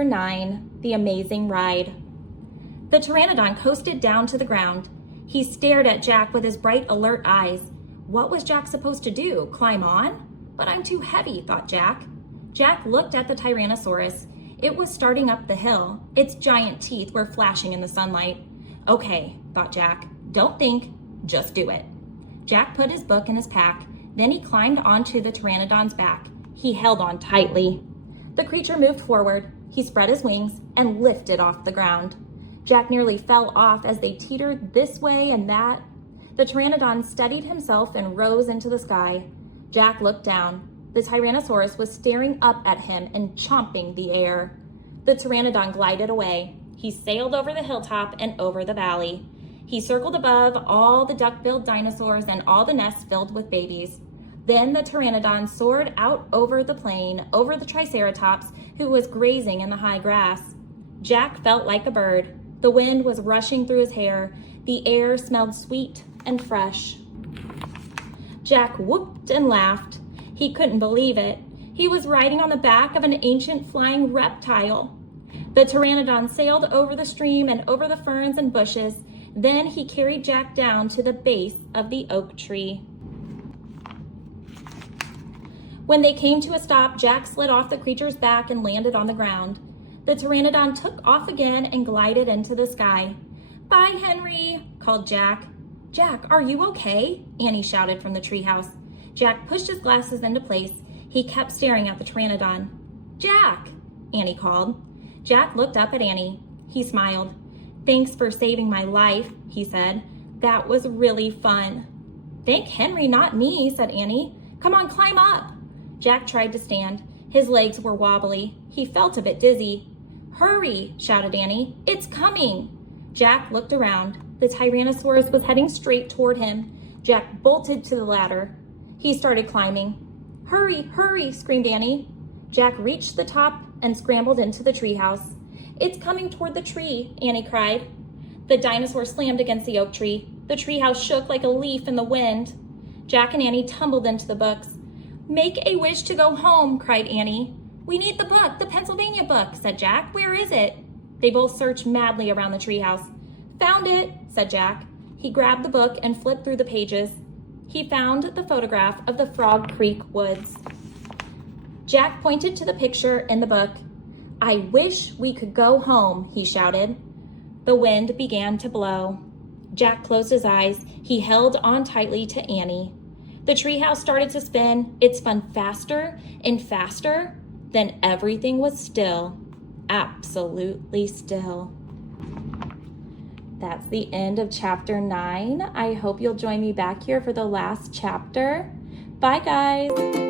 Chapter 9, The Amazing Ride. The pteranodon coasted down to the ground. He stared at Jack with his bright, alert eyes. What was Jack supposed to do? Climb on? But I'm too heavy, thought Jack. Jack looked at the Tyrannosaurus. It was starting up the hill. Its giant teeth were flashing in the sunlight. Okay, thought Jack. Don't think, just do it. Jack put his book in his pack. Then he climbed onto the pteranodon's back. He held on tightly. The creature moved forward. He spread his wings and lifted off the ground. Jack nearly fell off as they teetered this way and that. The pteranodon steadied himself and rose into the sky. Jack looked down. The Tyrannosaurus was staring up at him and chomping the air. The pteranodon glided away. He sailed over the hilltop and over the valley. He circled above all the duck-billed dinosaurs and all the nests filled with babies. Then the pteranodon soared out over the plain, over the Triceratops, who was grazing in the high grass. Jack felt like a bird. The wind was rushing through his hair. The air smelled sweet and fresh. Jack whooped and laughed. He couldn't believe it. He was riding on the back of an ancient flying reptile. The pteranodon sailed over the stream and over the ferns and bushes. Then he carried Jack down to the base of the oak tree. When they came to a stop, Jack slid off the creature's back and landed on the ground. The pteranodon took off again and glided into the sky. "Bye, Henry," called Jack. "Jack, are you okay?" Annie shouted from the treehouse. Jack pushed his glasses into place. He kept staring at the pteranodon. "Jack," Annie called. Jack looked up at Annie. He smiled. "Thanks for saving my life," he said. "That was really fun." "Thank Henry, not me," said Annie. "Come on, climb up." Jack tried to stand. His legs were wobbly. He felt a bit dizzy. "Hurry," shouted Annie. "It's coming." Jack looked around. The Tyrannosaurus was heading straight toward him. Jack bolted to the ladder. He started climbing. "Hurry, hurry," screamed Annie. Jack reached the top and scrambled into the treehouse. "It's coming toward the tree," Annie cried. The dinosaur slammed against the oak tree. The treehouse shook like a leaf in the wind. Jack and Annie tumbled into the books. "Make a wish to go home," cried Annie. "We need the book, the Pennsylvania book," said Jack. "Where is it?" They both searched madly around the treehouse. "Found it," said Jack. He grabbed the book and flipped through the pages. He found the photograph of the Frog Creek woods. Jack pointed to the picture in the book. "I wish we could go home," he shouted. The wind began to blow. Jack closed his eyes. He held on tightly to Annie. The treehouse started to spin. It spun faster and faster. Then everything was still. Absolutely still. That's the end of chapter 9. I hope you'll join me back here for the last chapter. Bye, guys.